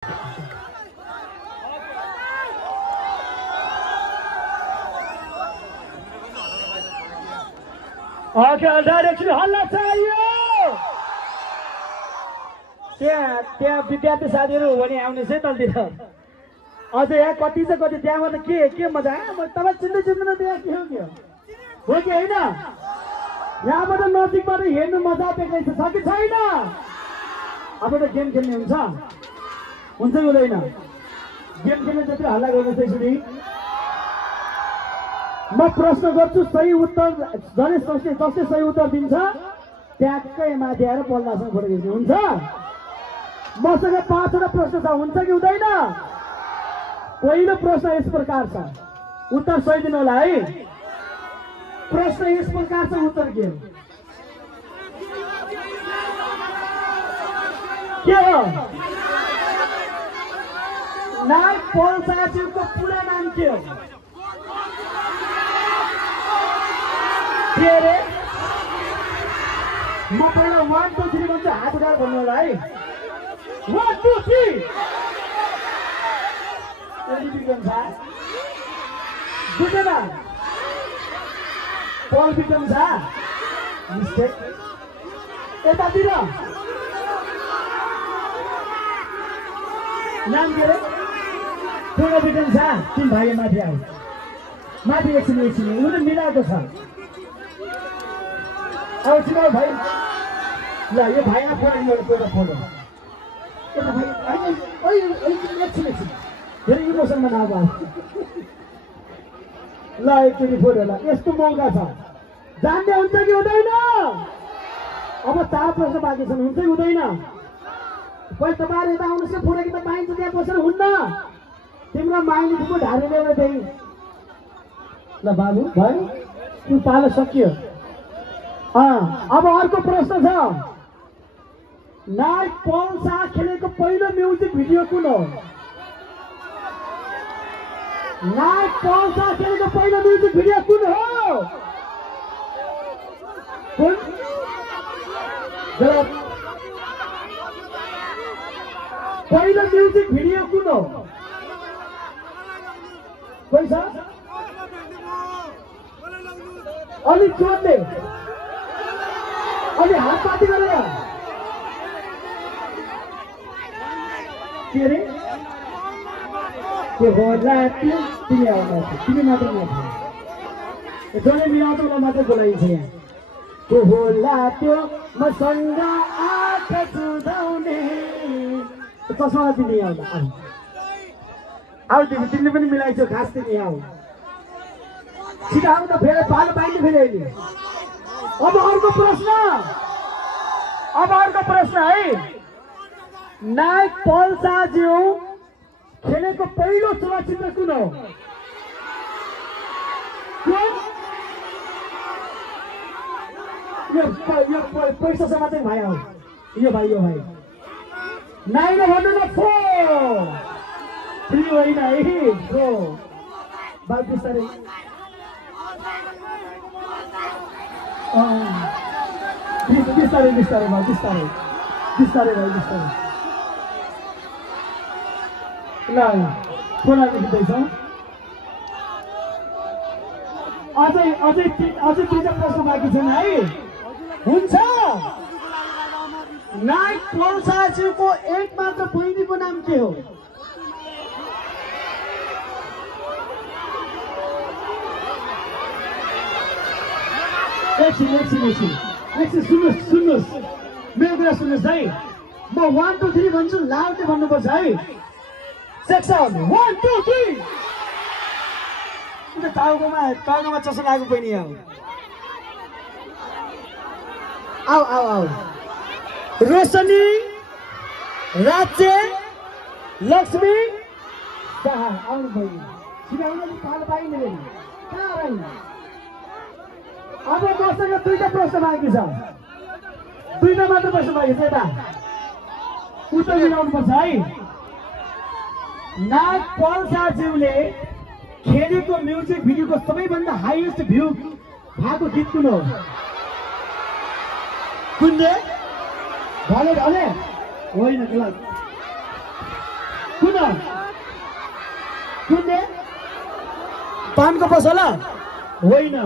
Okay, direction हल्ला चाहियो। त्यहाँ विद्यार्थी साथीहरु हो भने आउने चाहिँ तलतिर। अझै यहाँ कति चाहिँ कति त्यहाँबाट के मजा म तपाईं चिन्दैन त्यहाँ के हो कि हैन? यहाँबाट नजिकबाट हेर्नु मजा बेग्लै छ कि छैन? अब त गेम खेल्ने हुन्छ कि हुँदैन? गेम खेल्ने जति हल्ला गर्नु चाहिँ सुनि म प्रश्न गर्छु, सही उत्तर जसले सही उत्तर दिन्छ ट्याक्कै माथि आएर पल्लासँग फोटो खिच्नु हुन्छ। मसँग 5 वटा प्रश्न छ, हुन्छ कि हुँदैन? पहिलो प्रश्न यस प्रकार छ, उत्तर सही दिनु होला है। प्रश्न यस प्रकार छ, उत्तर के हो? नायक पल शाहज्यूको पुरा नाम के हो? म पहिला 1 2 3 भन्छु, हात उठाएर भन्नु होला है। 1 2 3 विक्रम झा, बुझेन? पल विक्रम झा मिस्टेक। यतातिर नाम के रे? पल विक्रम झा। तिन भाइ माथि आऊ, माथि एकछिन उनीहरूले मिलाएको छ। अब चिनाउ भाइ, ल यो भाइमा फोटो लिएर फोटो यता भाइ एकछिन धेरै इमोसनमा नआऊ। ल एकचोटि फोटो ल, यस्तो मौका छ, जान्ने हुन्छ कि हुँदैन? अब 4 प्रश्न बाँकी छन्, हुन्छ कि हुँदैन? पहिले तपाईँहरू यता आउनुहोस् कि फोटो किन पाइन्छ त्यहाँ बसेर हुन्न? तिम्रो माइलीको ढाडी ल्याएर त्यही। ल बाबु भयो, त्यो पालो सकियो। अब अर्को प्रश्न छ, नायक पल शाह खेलेको पहिलो म्युजिक भिडियो कुन हो? नायक पल शाह खेलेको पहिलो म्युजिक भिडियो कुन हो? कुन? पहिलो म्युजिक भिडियो कुन हो? कोही छ? अलिक जोडले, अलि हात पार्टी गरेर के रे? के होला त्यो? तिमी आउनु, तिमी मात्र नआऊ, जसले मिलाउँछ उसलाई मात्रै बोलाइन्छ यहाँ। के होला त्यो मसँग आँख जुझाउने? चस्मा तिमी आउनु, आऊ तिमीले पनि मिलाइछौ, खास तिमी आऊ, छिटो आऊ त, फेरि पालो पाइने फेरि अहिले। अब अर्को प्रश्न है, नायक पल शाहज्यू खेलेको पहिलो चलचित्र कुन हो? यो पैसा समातेको भाइ आऊ, यो भाइ नाइ नभन्नु न, 4 3 होइन है, 4 बाल बिस्तारै बिस्तारै भाइ बिस्तारै। ल फोना लेख्दैछ, अझै 3टा प्रश्न बाँकी छन् है, हुन्छ? नायक पल शाहज्यूको एक मात्र बहिनीको नाम के हो? एकछिन सुन्नुहोस्, मेरो कुरा सुन्नुहोस् है। म 1 2 3 भन्छु, लाउडले भन्नुपर्छ है। सेक्सन 1 2 3। टाउकोमा चस्मा लागेको बहिनी आऊ। रोशनी, राज्य, लक्ष्मी शाह आउनु बहिनी, छिराउनु पालो पाइने बहिनी कहाँ बहिनी? अब मसँग 2टा प्रश्न बाँकी छ, 2टा मात्र प्रश्न बाँकी छ, यता उत्तर मिलाउनुपर्छ है। नायक पल शाहज्यूले खेलेको म्युजिक भिडियोको सबैभन्दा हाइएस्ट भ्यू भएको गीत कुन हो? कुन रे? भने होइन कुन कुन पानको पसला होइन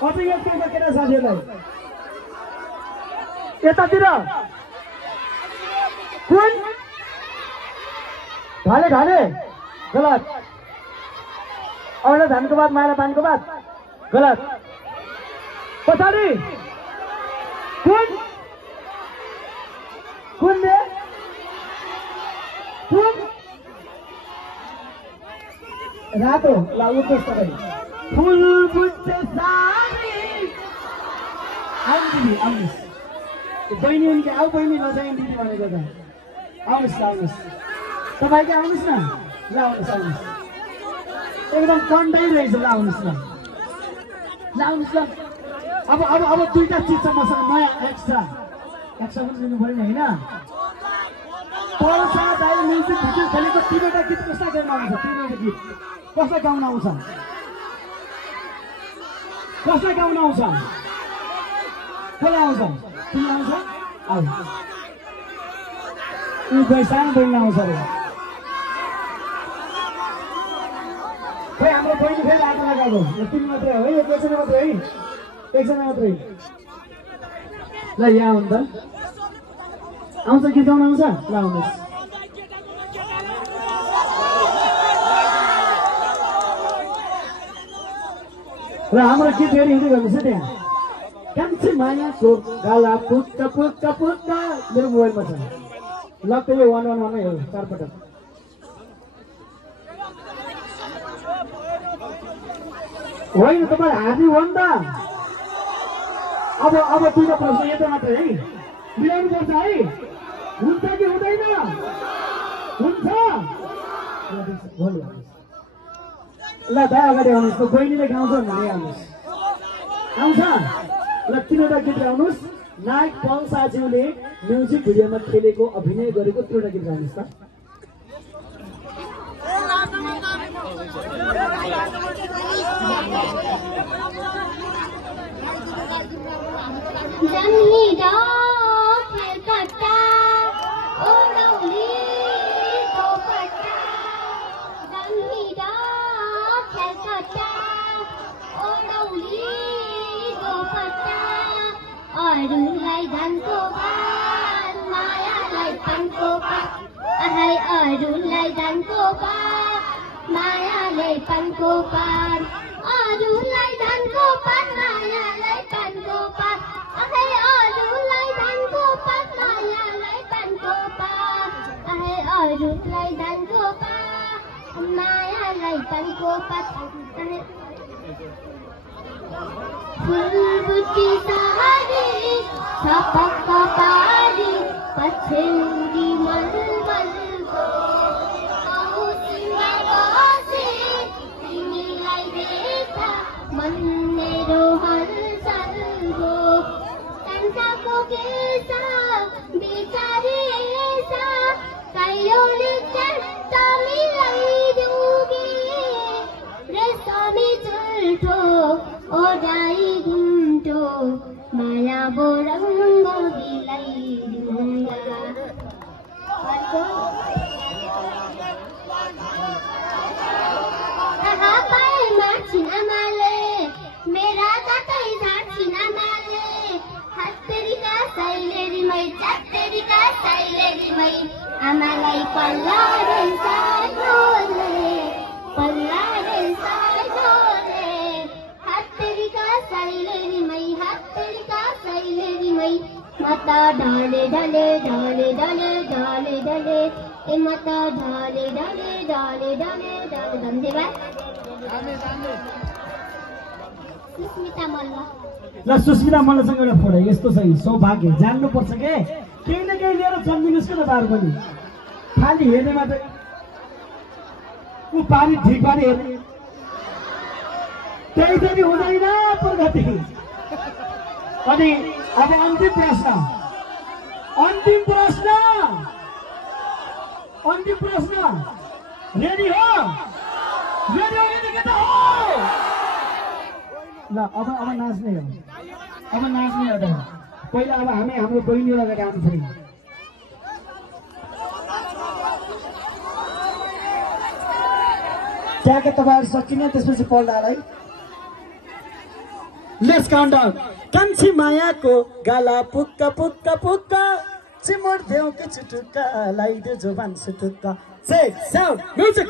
अपिगत के केटा साथीहरुलाई यतातिर कुन ढाले ढाले गलत औला धानको बात माला पानको बात गलत पछाडि कुन कुन दे कुन रातो लागु त्यस्तो गरी फुल बुझ्छ सारी आउनु आउनुस् बहिनी उनकी आऊ बहिनी लजाइन दिदी भनेको त आउनुस् तपाईकै आउनुस् न ल आउनुस् एकदम कन्डाइ रहेछ ल आउनुस् न अब दुईटा चिज छ मसँग नयाँ एक्स्ट्रा पनि लिनु पर्यो नि होइन पल्सा दाइ म्युजिक भिडियो खेलेको तिनवटा गीत कसलाई गाउन आउँछ तिनवटा गीत कसलाई गाउन आउँछ कसलाई गाउन आउँछ कसलाई आउँछ तिमी आउँछ आऊ उनी सानो बहिनी आउँछ अरे खै हाम्रो बहिनी फेरि आएको लगाएको तिमी मात्रै हो है एकजना मात्रै है एकजना मात्रै ल यहाँ आउनु त आउँछ गीत गाउन आउँछ ल आउनुहोस् र हाम्रो गीत फेरि हिँड्दै गर्नुहोस् है त्यहाँ कान्छी मायाको गाला पुक्का पुक्का पुक्का मेरो मोबाइलमा छ ल त्यो 111 हो चारपटक होइन तपाईँ हार्ने हो नि त अब दुईटा प्रश्न यता मात्रै है मिलाउनु पर्छ है हुन्छ कि हुँदैन हुन्छ ल दाइ अगाडि आउनुहोस् बहिनीले गाउँछ भने आउनुहोस् आउँछ ल तिनवटा गीत गाउनुहोस् नायक पल्साज्यूले म्युजिक भिडियोमा खेलेको अभिनय गरेको तिनवटा गीत गाउनुहोस् त अरूलाई धनको पात मायालाई पनको पात अहाई अरूलाई धनको पात मायालाई पनको पात अरूलाई धनको पात मायालाई पनको पात अहाई अरूलाई धनको पात मायालाई पनको पात अहाई अरूलाई धनको पात मायालाई पनको पात फुलबुटी सारी छपक्क पारी पछ्यौरी मलमलको औँसीमा बसे तिमीलाई देख्दा मन मेरो हलचल हो कान्छाको केश बिचारेछ काइयोले च्याट्ट मिलाइदिउगी रेशमी चुल्ठो ओडाई घुम्टो माया बोरङ्ग बिलाइदिउँला पाएमा छिनामाले मेरा कतै छिनामाले हत्तेरीका सैलेरीमै चत्तेरीका सैलेरीमै आमालाई पल्ला रहेछ ढोले पल्ला रहेछ ढोले हत्तेरीका सैलेरीमै मता ढले ढले ढले ढले ढले ढले ए मता ढले ढले ढले ढले ढले धन्यवाद सुस्मिता मल्ल ल सुस्मिता मल्लसँग एउटा फोटो यस्तो छ सौभाग्य जान्नुपर्छ के केही न केही लिएर जन्मिनुहोस् के त बार पनि खालि हेर्ने मात्रै ऊ पारी ठिक पारी हेर्ने त्यही पनि हुँदैन प्रगति अनि अब अन्तिम प्रश्न रेडी हो के त हो ल अब नाच्ने हो त पहिला अब हाम्रो बहिनीलाई अगाडि आउनु ट्याके तपाईँहरू सकिने त्यसपछि पल्टालाई लेट्स काउन्ट डाउन कान्छी मायाको गाला पुक्का पुक्का पुक्का चिमुट देऊ कि चुटुक्का लाइदियो जोबान सुटुक्का से साउन्ड म्युजिक